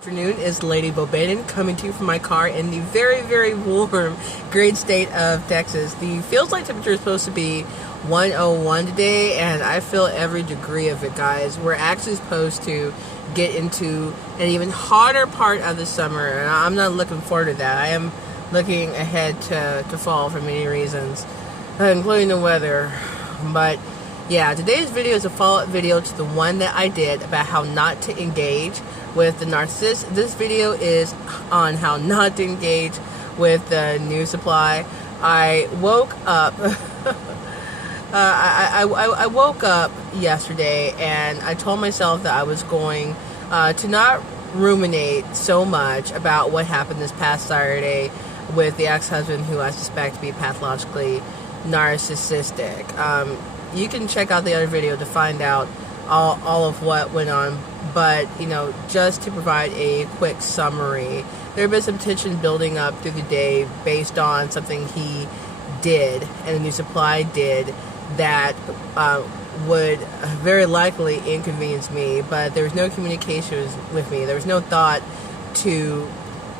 Afternoon is Lady Bobaden coming to you from my car in the very, very warm, great state of Texas. The feels like temperature is supposed to be 101 today, and I feel every degree of it, guys. We're actually supposed to get into an even hotter part of the summer, and I'm not looking forward to that. I am looking ahead to fall for many reasons, including the weather. But yeah, today's video is a follow-up video to the one that I did about how not to engage with the narcissist. This video is on how not to engage with the new supply. I woke up I woke up yesterday and I told myself that I was going to not ruminate so much about what happened this past Saturday with the ex-husband who I suspect to be pathologically narcissistic. You can check out the other video to find out all of what went on, but just to provide a quick summary, there had been some tension building up through the day based on something he did and the new supply did that would very likely inconvenience me, but there was no communication with me. There was no thought to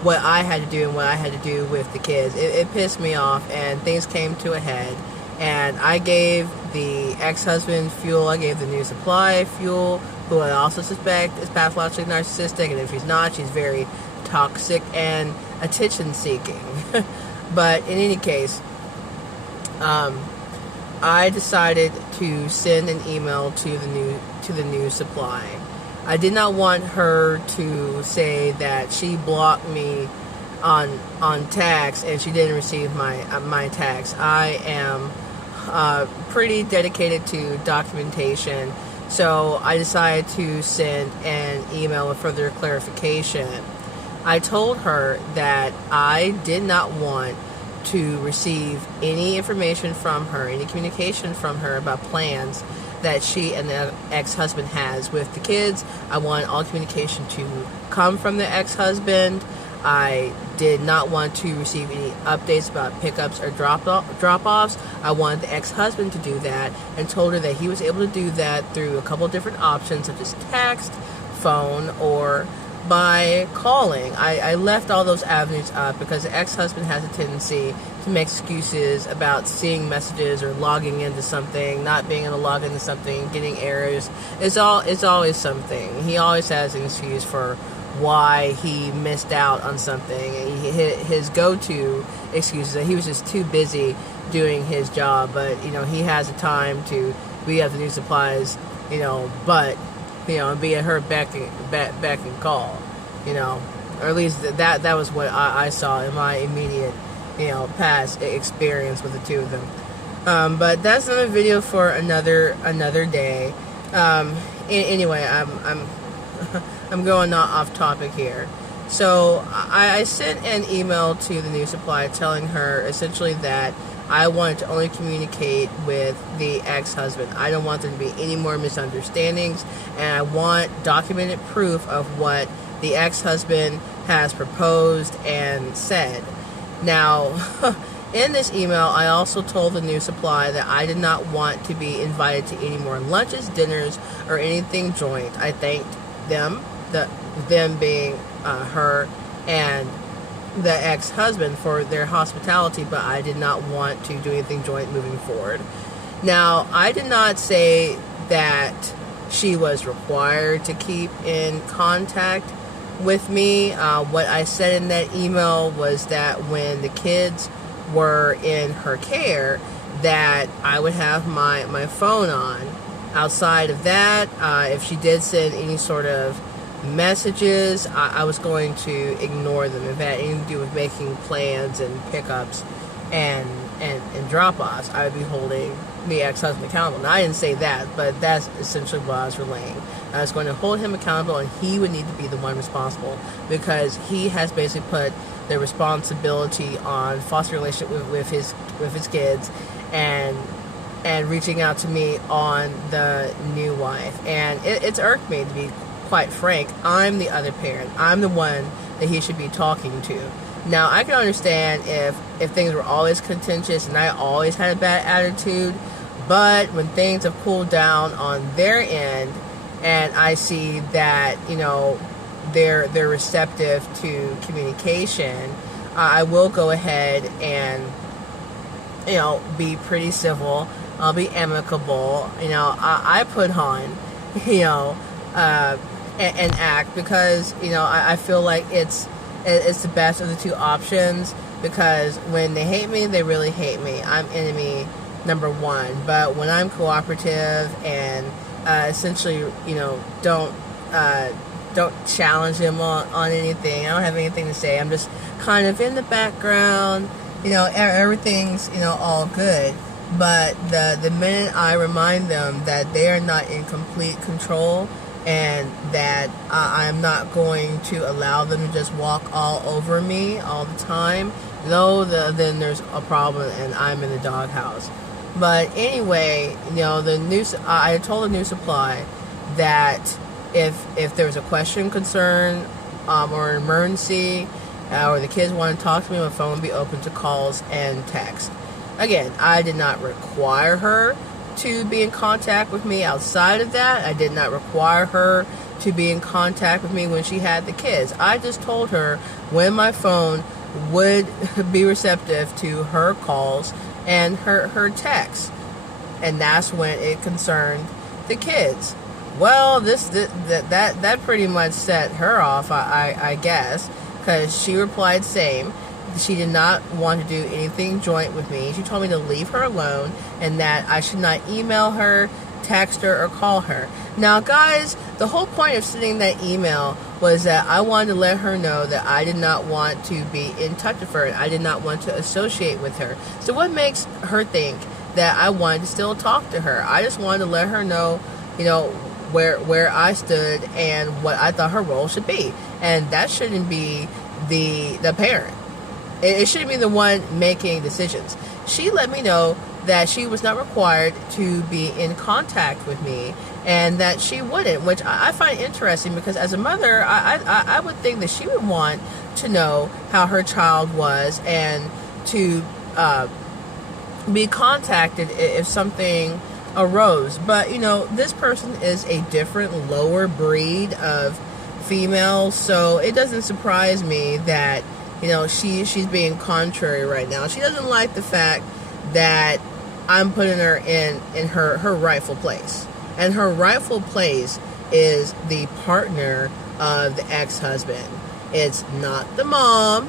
what I had to do and what I had to do with the kids. It pissed me off, and things came to a head. And I gave the ex-husband fuel, I gave the new supply fuel, who I also suspect is pathologically narcissistic, and if she's not, she's very toxic and attention-seeking. But in any case, I decided to send an email to the new supply. I did not want her to say that she blocked me on text and she didn't receive my text. I am pretty dedicated to documentation, so I decided to send an email with further clarification. I told her that I did not want to receive any information from her, any communication from her about plans that she and the ex-husband has with the kids. I want all communication to come from the ex-husband. I did not want to receive any updates about pickups or drop-offs. I wanted the ex-husband to do that, and told her that he was able to do that through a couple of different options, such as text, phone, or by calling. I left all those avenues up because the ex-husband has a tendency to make excuses about seeing messages or logging into something, not being able to log into something, getting errors. It's always something. He always has an excuse for why he missed out on something. His go-to excuse is that he was just too busy doing his job, but he has the time to be at the new supplies, but and be at her beck and call, or at least that was what I saw in my immediate past experience with the two of them. But that's another video for another day. Anyway, I'm going off topic here. So I sent an email to the new supply telling her essentially that I wanted to only communicate with the ex-husband. I don't want there to be any more misunderstandings, and I want documented proof of what the ex-husband has proposed and said. Now, in this email, I also told the new supply that I did not want to be invited to any more lunches, dinners, or anything joint. I thanked them, them being her and the ex-husband, for their hospitality, but I did not want to do anything joint moving forward. Now, I did not say that she was required to keep in contact with me. What I said in that email was that when the kids were in her care, that I would have my phone on. Outside of that, if she did send any sort of messages, I was going to ignore them. If it had anything to do with making plans and pickups and drop-offs, I would be holding the ex-husband accountable. Now, I didn't say that, but that's essentially what I was relaying. I was going to hold him accountable, and he would need to be the one responsible, because he has basically put the responsibility on foster relationship with his kids and reaching out to me on the new wife. And it's irked me, to be quite frank. I'm the other parent. I'm the one that he should be talking to. Now, I can understand if things were always contentious and I always had a bad attitude, but when things have cooled down on their end and I see that, they're receptive to communication, I will go ahead and, be pretty civil. I'll be amicable. I put on, and act, because, I feel like it's the best of the two options, because when they hate me, they really hate me. I'm enemy number one. But when I'm cooperative and essentially, don't challenge them on anything, I don't have anything to say, I'm just kind of in the background, everything's, all good. But the minute I remind them that they are not in complete control, and that I'm not going to allow them to just walk all over me all the time, then there's a problem and I'm in the doghouse. But anyway, I told the new supply that if there's a question, concern, or an emergency, or the kids want to talk to me, my phone will be open to calls and text. Again, I did not require her to be in contact with me outside of that. I did not require her to be in contact with me when she had the kids. I just told her when my phone would be receptive to her calls and her texts, and that's when it concerned the kids. Well, that pretty much set her off, I guess, because she replied same. She did not want to do anything joint with me. She told me to leave her alone and that I should not email her, text her, or call her. Now, guys, the whole point of sending that email was that I wanted to let her know that I did not want to be in touch with her and I did not want to associate with her. So what makes her think that I wanted to still talk to her? I just wanted to let her know, where I stood and what I thought her role should be. And that shouldn't be the parent. It shouldn't be the one making decisions. She let me know that she was not required to be in contact with me and that she wouldn't, which I find interesting, because as a mother, I would think that she would want to know how her child was and to be contacted if something arose. But, this person is a different, lower breed of female, so it doesn't surprise me that she's being contrary right now. She doesn't like the fact that I'm putting her in her rightful place. And her rightful place is the partner of the ex-husband. It's not the mom,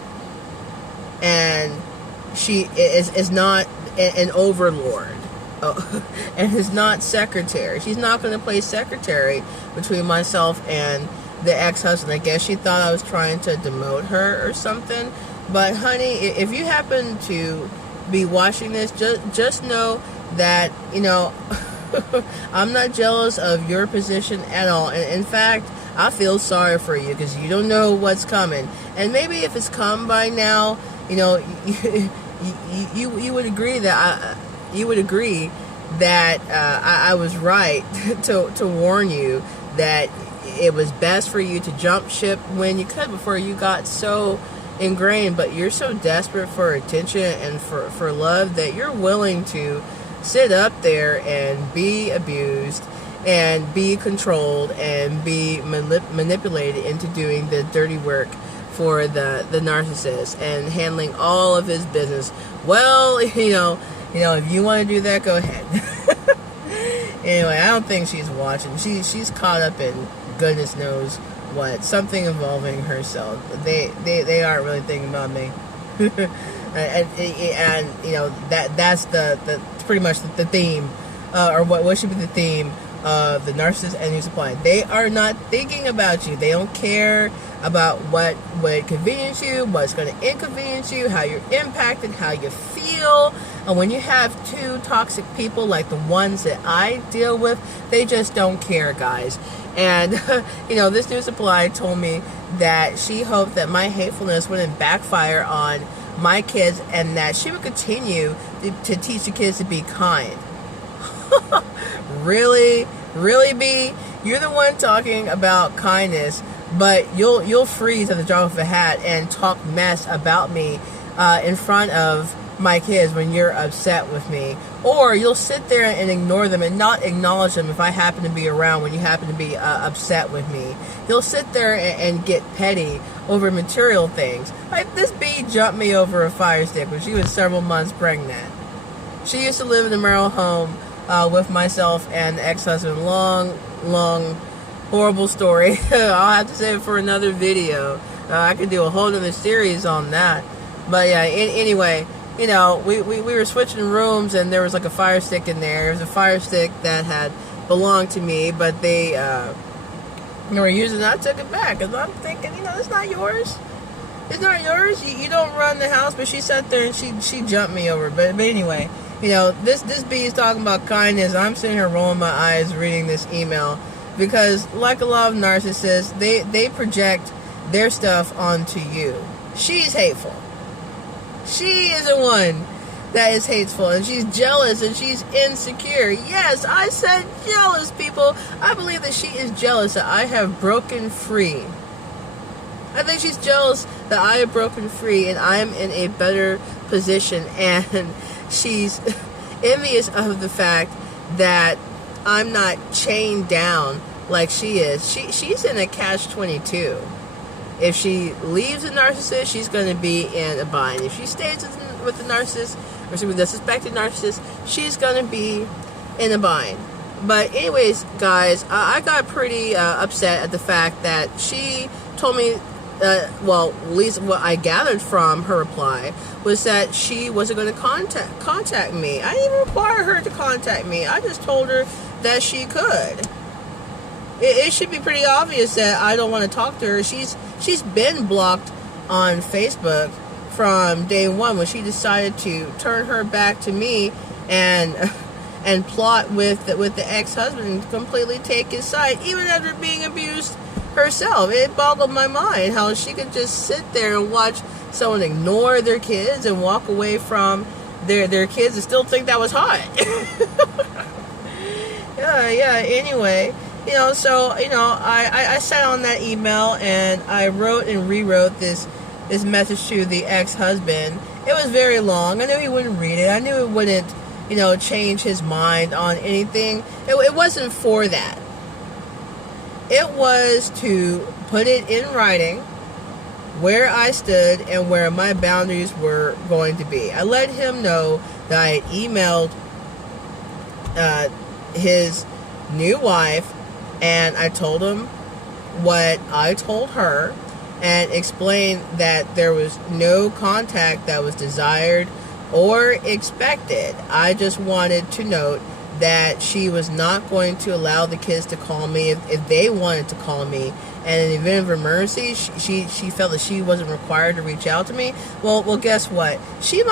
and she is not an overlord. And is not secretary. She's not going to play secretary between myself and the ex-husband. I guess she thought I was trying to demote her or something. But honey, if you happen to be watching this, just know that, I'm not jealous of your position at all. And in fact, I feel sorry for you because you don't know what's coming. And maybe if it's come by now, you would agree that I was right to warn you that it was best for you to jump ship when you could before you got so ingrained. But you're so desperate for attention and for love that you're willing to sit up there and be abused and be controlled and be manipulated into doing the dirty work for the narcissist and handling all of his business. Well, if you want to do that, go ahead. Anyway, I don't think she's watching. She's caught up in goodness knows what, something involving herself. They aren't really thinking about me. and that's the pretty much the theme, or what should be the theme of the Narcissist and New Supply. They are not thinking about you. They don't care about what would convenience you, what's going to inconvenience you, how you're impacted, how you feel. And when you have two toxic people like the ones that I deal with, they just don't care, guys. And, this New Supply told me that she hoped that my hatefulness wouldn't backfire on my kids and that she would continue to teach the kids to be kind. Really? Really, B? You're the one talking about kindness, but you'll freeze at the drop of a hat and talk mess about me in front of my kids when you're upset with me. Or you'll sit there and ignore them and not acknowledge them if I happen to be around when you happen to be upset with me. You'll sit there and get petty over material things. Like this bee jumped me over a fire stick when she was several months pregnant. She used to live in the Merrill home with myself and ex-husband. Long, horrible story. I'll have to save it for another video. I could do a whole other series on that. But yeah, anyway, you know, we were switching rooms and there was like a fire stick in there. It was a fire stick that had belonged to me, but they were using it. I took it back because I'm thinking, you know, it's not yours. It's not yours. You don't run the house. But she sat there and she jumped me over. But anyway, you know, this bee is talking about kindness. I'm sitting here rolling my eyes reading this email because, like a lot of narcissists, they project their stuff onto you. She's hateful. She is the one that is hateful, and she's jealous, and she's insecure. Yes, I said jealous, people. I believe that she is jealous that I have broken free. I think she's jealous that I have broken free, and I'm in a better position, and she's envious of the fact that I'm not chained down like she is. She's in a catch-22. If she leaves a narcissist, she's going to be in a bind. If she stays with the narcissist, or with the suspected narcissist, she's going to be in a bind. But anyways, guys, I got pretty upset at the fact that she told me, well, at least what I gathered from her reply was that she wasn't going to contact me. I didn't even require her to contact me. I just told her that she could. It should be pretty obvious that I don't want to talk to her. She's been blocked on Facebook from day one when she decided to turn her back to me and plot with the ex-husband and completely take his side, even after being abused herself. It boggled my mind how she could just sit there and watch someone ignore their kids and walk away from their kids and still think that was hot. yeah, anyway. You know, so, you know, I sat on that email and I wrote and rewrote this message to the ex-husband. It was very long. I knew he wouldn't read it. I knew it wouldn't, you know, change his mind on anything. It wasn't for that. It was to put it in writing where I stood and where my boundaries were going to be. I let him know that I had emailed his new wife, and I told him what I told her and explained that there was no contact that was desired or expected. I just wanted to note that she was not going to allow the kids to call me if they wanted to call me. And in the event of emergency, she felt that she wasn't required to reach out to me. Well, guess what? She's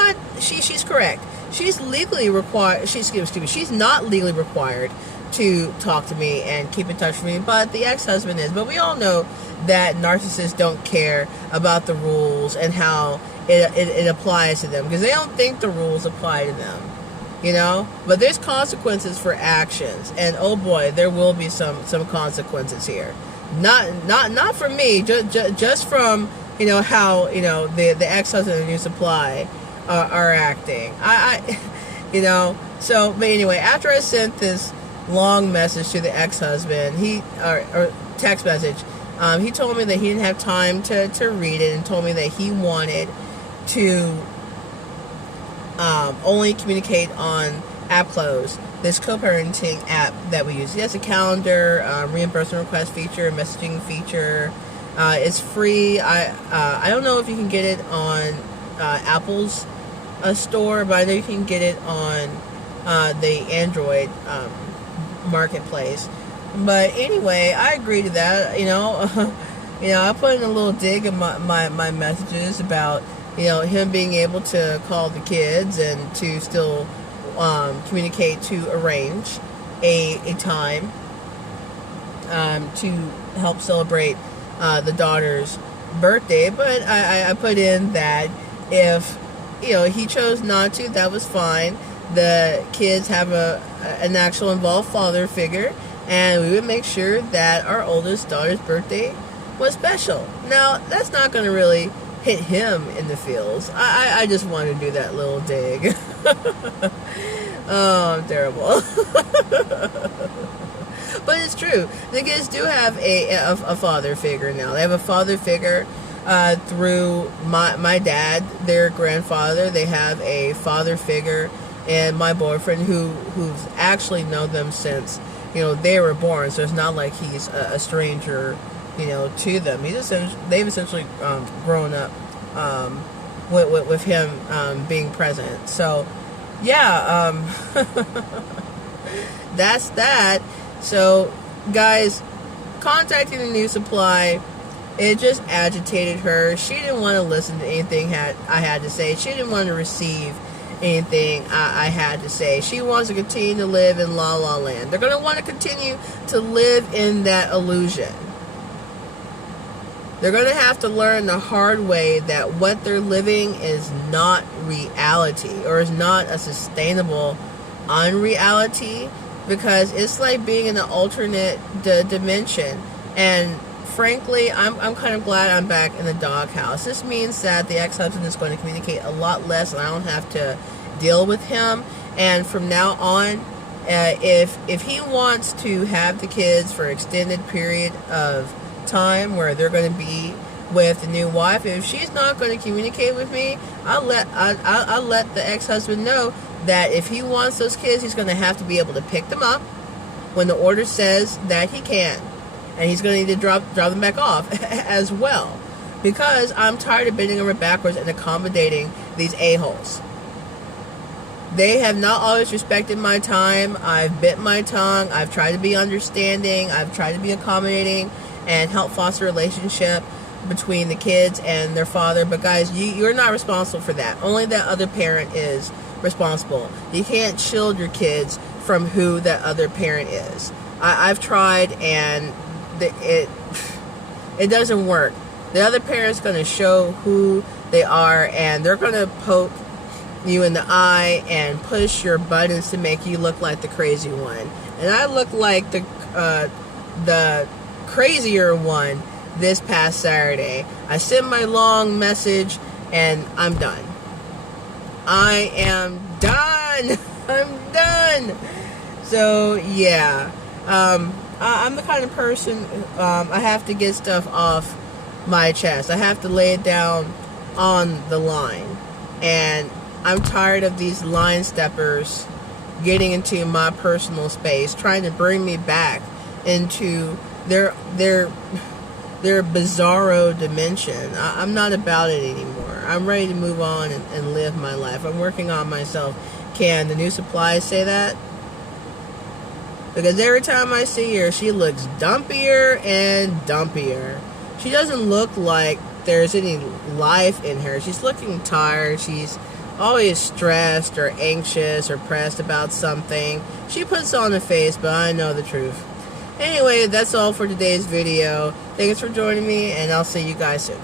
correct. She's legally required. She's not legally required to talk to me and keep in touch with me, but the ex-husband is. But we all know that narcissists don't care about the rules and how it applies to them, because they don't think the rules apply to them, you know. But there's consequences for actions, and oh boy, there will be some consequences here. Not from me, just from, you know, how, you know, the ex-husband and new supply are acting. I you know. So, but anyway, after I sent this long message to the ex-husband, or text message, he told me that he didn't have time to read it, and told me that he wanted to only communicate on AppClose, this co-parenting app that we use. It has a calendar, reimbursement request feature, messaging feature. It's free. I don't know if you can get it on Apple's store, but I know you can get it on the Android marketplace. But anyway, I agree to that. You know, I put in a little dig in my messages about, you know, him being able to call the kids and to still communicate to arrange a time to help celebrate the daughter's birthday. But I put in that if, you know, he chose not to, that was fine. The kids have an actual involved father figure, and we would make sure that our oldest daughter's birthday was special. Now, that's not going to really hit him in the feels. I just want to do that little dig. Oh, I'm terrible. But it's true. The kids do have a father figure now. They have a father figure through my dad, their grandfather. They have a father figure, and my boyfriend who's actually known them since, you know, they were born. So it's not like he's a stranger, you know, to them. They've essentially grown up with him being present. So yeah, that's that. So guys, contacting the new supply, it just agitated her. She didn't want to listen to anything I had to say. She didn't want to receive anything I had to say. She wants to continue to live in La La Land. They're going to want to continue to live in that illusion. They're going to have to learn the hard way that what they're living is not reality, or is not a sustainable unreality, because it's like being in an alternate dimension. And frankly, I'm kind of glad I'm back in the doghouse. This means that the ex-husband is going to communicate a lot less, and I don't have to deal with him. And from now on, if he wants to have the kids for an extended period of time where they're going to be with the new wife, if she's not going to communicate with me, I'll let the ex-husband know that if he wants those kids, he's going to have to be able to pick them up when the order says that he can. And he's going to need to drop them back off as well. Because I'm tired of bending over backwards and accommodating these a-holes. They have not always respected my time. I've bit my tongue. I've tried to be understanding. I've tried to be accommodating and help foster a relationship between the kids and their father. But guys, you're not responsible for that. Only that other parent is responsible. You can't shield your kids from who that other parent is. I've tried, and it doesn't work. The other parent's going to show who they are, and they're going to poke you in the eye and push your buttons to make you look like the crazy one. And I look like the crazier one this past Saturday. I sent my long message, and I'm done. I am done. I'm done. So yeah, I'm the kind of person, I have to get stuff off my chest. I have to lay it down on the line. And I'm tired of these line steppers getting into my personal space, trying to bring me back into their bizarro dimension. I'm not about it anymore. I'm ready to move on and live my life. I'm working on myself. Can the new supply say that? Because every time I see her, she looks dumpier and dumpier. She doesn't look like there's any life in her. She's looking tired. She's always stressed or anxious or pressed about something. She puts on a face, but I know the truth. Anyway, that's all for today's video. Thanks for joining me, and I'll see you guys soon.